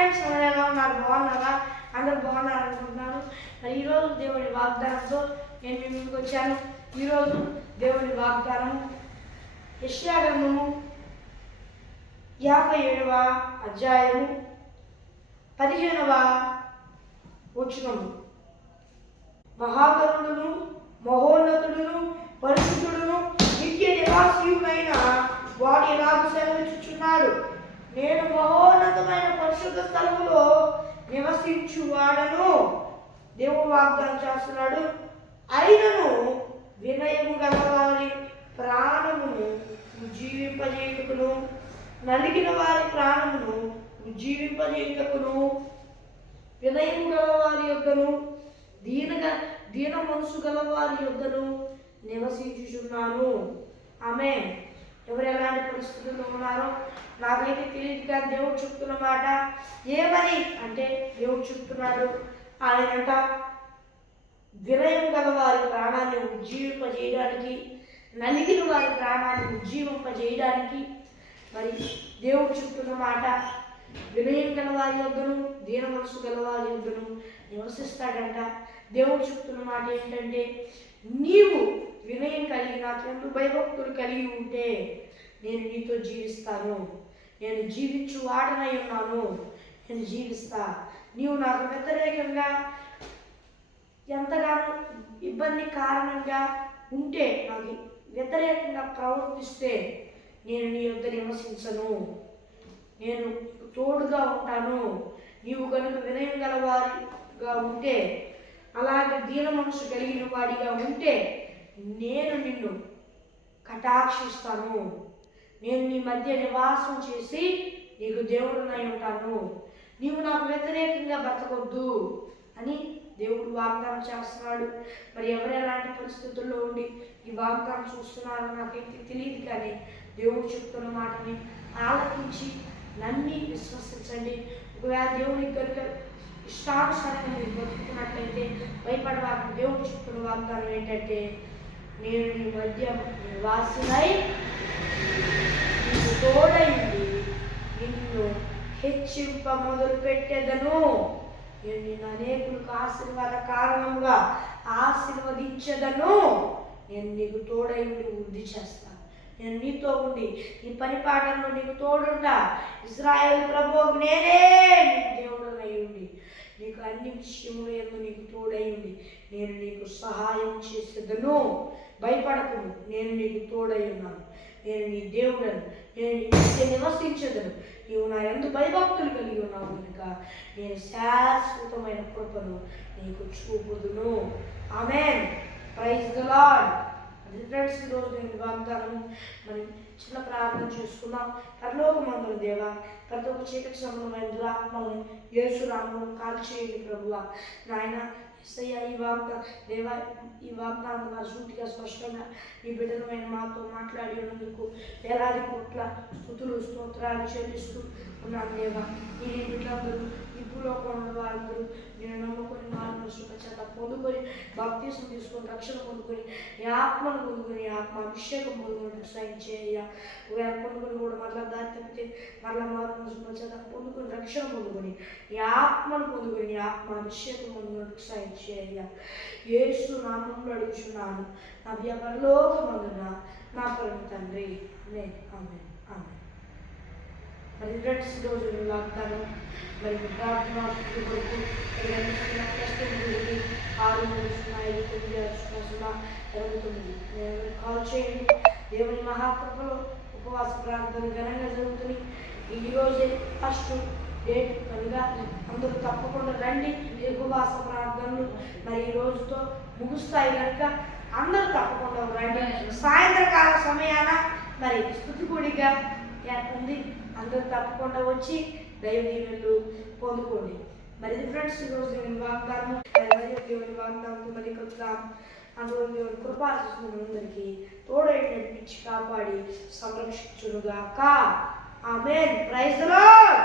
Friends, అందరూ ఎలా ఉన్నారు? బాగున్నారా? అందరూ బాగున్నారు అనుకుంటున్నాను. మరి ఈరోజు దేవుడి వాగ్దానంతో నేను మీ ముందుకు వచ్చాను. ఈరోజు దేవుడి వాగ్దానం యెషయా గ్రంథము 57వ అధ్యాయము 15వ వచనము. మహాగణుడును మహోన్నతుడును పరిశుద్ధుడును నిత్య నివాసియుడైన వాడు ఇలాగ సెలవిచ్చుచున్నాడు, నేను మహోన్నతమైన పరిశుద్ధ స్థలములో నివసించువాడను. దేవుడు వాగ్దానం చేస్తున్నాడు. అయినను వినయము గలవారి ప్రాణమును ఉజ్జీవింపజేయుటకును, నలిగిన వారి ప్రాణమును ఉజ్జీవింపజేయుటకును, వినయము గలవారి యొద్దను దీన మనసు గలవారి యొద్దను నివసించుచున్నాను. ఆమేన్. ఎవరు ఎలాంటి పరిస్థితుల్లో ఉన్నారో నాకైతే తెలియదు, కానీ దేవుడు చెప్తున్న మాట ఏమని అంటే, దేవుడు చెప్తున్నాడు, ఆయనంట వినయం గల వారి ప్రాణాన్ని ఉజ్జీవింపజేయడానికి, నలిగిన వారి ప్రాణాన్ని ఉజ్జీవింపజేయడానికి మరి దేవుడు చెప్తున్న మాట, వినయం గల వారి యొద్దను దీన మనసు గల వారి యొద్దను నివసిస్తాడంట. దేవుడు చెప్తున్న మాట ఏంటంటే, నీవు వినయం కలిగి నాకెందు భయభక్తులు కలిగి ఉంటే నేను నీతో జీవిస్తాను, నేను జీవించు వాడనై ఉన్నాను, నేను జీవిస్తా. నీవు నాకు వ్యతిరేకంగా ఎంతగానో ఇబ్బంది కారణంగా ఉంటే, నాకు వ్యతిరేకంగా ప్రవర్తిస్తే నేను నీ యొద్ద నివసించను, నేను తోడుగా ఉంటాను. నీవు కనుక వినయం గల వారిగా ఉంటే, అలాగే దీన మనసు కలిగిన వాడిగా ఉంటే నేను నిన్ను కటాక్షిస్తాను, నేను నీ మధ్య నివాసం చేసి నీకు దేవుడునై ఉంటాను, నీవు నాకు వ్యతిరేకంగా బ్రతకొద్దు అని దేవుడు వాగ్దానం చేస్తున్నాడు. మరి ఎవరు ఎలాంటి పరిస్థితుల్లో ఉండి ఈ వాగ్దానం చూస్తున్నారో నాకైతే తెలియదు, కానీ దేవుడు చెప్తున్న మాటని ఆలకించి నమ్మి విశ్వసించండి. ఒకవేళ దేవునికి కనుక ఇష్టానుసారంగా మీరు బతుకుతున్నట్లయితే భయపడవాకు. దేవుడు చెప్తున్న వాగ్దానం ఏంటంటే, నేను నీ మధ్య నివాసినై నీకు తోడైంది నిన్ను హెచ్చింప మొదలు పెట్టేదను. నేను నిన్ను అనేకులకు ఆశీర్వాద కారణంగా ఆశీర్వదించదను. నేను నీకు తోడై ఉండి వృద్ధి చేస్తాను, నేను నీతో ఉండి నీ పని పాటల్లో నీకు తోడుంటా. ఇశ్రాయేలు ప్రభువు నేనే నీకు దేవుడనై ఉండి నీకు అన్ని విషయములందు నీకు తోడై ఉండి నేను నీకు సహాయం చేసేదను. భయపడకు, నేను నీకు తోడై ఉన్నాను, నేను నీ దేవుడను, నేను నీ మధ్య నివసించదను. నీవు నా యందు భయభక్తులు కలిగి ఉన్నావు కనుక నేను శాశ్వతమైన కృపను నీకు చూపుదును. ఆమేన్. Praise the Lord. ఫ్రెండ్స్, ఈరోజు నేను వాగ్దానం మనం చిన్న ప్రార్థన చేసుకుందాం. పరలోకమందున దేవా, ప్రతి ఒక్క చీకటి సంబంధమైన దురాత్మలను యేసు నామములో కాల్చేయండి ప్రభువా. నాయన యేసయ్య, ఈ వాగ్దానం సూటిగా స్పష్టంగా ఈ బిడ్డలమైన మాతో మాట్లాడి ఉన్నందుకు వేలాది కోట్ల స్తుతులు స్తోత్రాలు చెల్లిస్తూ ఉన్నాను దేవా. ఈ బిడ్డలందరూ ఈ భూలోకంలో వారందరూ నేను నమ్ముకొని మారు సుఖచేత పొందుకొని బాప్తీసం తీసుకొని రక్షణ పొందుకొని ఈ ఆత్మను పొందుకొని ఆత్మ అభిషేకం పొందుకొని సాయం చేయ. ఒకవేళ పొందుకొని కూడా మరలా దారి తప్పితే మరలా మారు సుఖచేత పొందుకొని రక్షణ పొందుకొని ఈ ఆత్మను పొందుకొని ఆత్మ అభిషేకం పొందుకొని సాయం చేయ. యేసు నామములో అడుగుచున్నాను నా పరలోకమందున నా పరమ తండ్రి. ఆమేన్, ఆమేన్, ఆమేన్. మరి ఫ్రెండ్స్, ఈరోజు వాగ్దానం మరి ప్రార్థన కొరకు 6-5-9-29 కాల్ చేయండి. దేవుని మహాకృపలో ఉపవాస ప్రార్థన ఘనంగా జరుగుతుంది. ఈరోజే ఫస్ట్ డేట్ కనుక అందరూ తప్పకుండా రండి. ఉపవాస ప్రార్థనలు మరి ఈ రోజుతో ముగుస్తాయి కనుక అందరూ తప్పకుండా రండి. సాయంత్రకాల సమయాన మరి స్తుతి కూడిగా ఉంది, అందరూ తప్పకుండా వచ్చి దైవ దీవెనలు పొందుకోండి. మరి ఫ్రెండ్స్, ఈరోజు దేవుని వాగ్దానం దేవుని వాగ్దానంతో మరి కలుద్దాం. అందులో దేవుని కృపాశిస్తున్న అందరికీ తోడై నడిపించి కాపాడి సంరక్షించునుగాక. ఆమేన్. Praise the lord.